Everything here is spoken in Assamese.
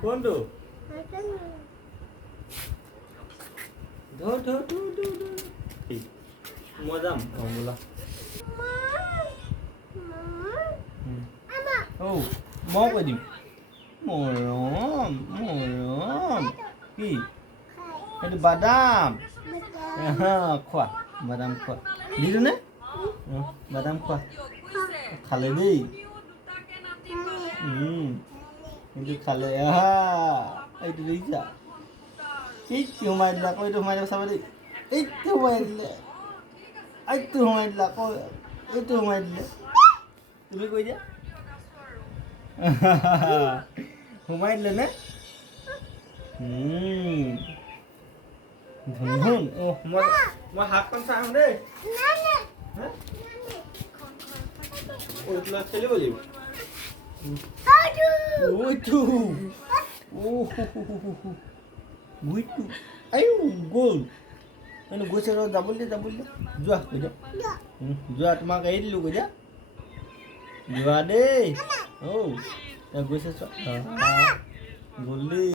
কোনটো ধৰ ধৰ ধৰ ধৰ ধৰ মই যাম বোলা ঔ মই কৈ দিম মৰম মৰম কি এইটো বাদাম খোৱা বাদাম খোৱা দিলোনে বাদাম খোৱা খালে দেই কিন্তু খালে এইটো দেখিছা এইটো সোমাই দিলে আকৌ এইটো সোমাই দিব চাবা দেই এইটো সোমাই দিলে এইটো সোমাই দিলে আকৌ এইটো সোমাই দিলে তুমি কৈ দিয়া সোমাই দিলে নে ধুন ধুন মই হাতখন চাওঁ দেই খেলিব লাগিব ওইটো ওইটো আইও গ'ল গৈছে ৰ যাবলৈ দে যোৱা কৈ দিয়া যোৱা তোমাক এৰি দিলোঁ কৈ দিয়া যোৱা দেই গৈছে চোৱা গ'ল দেই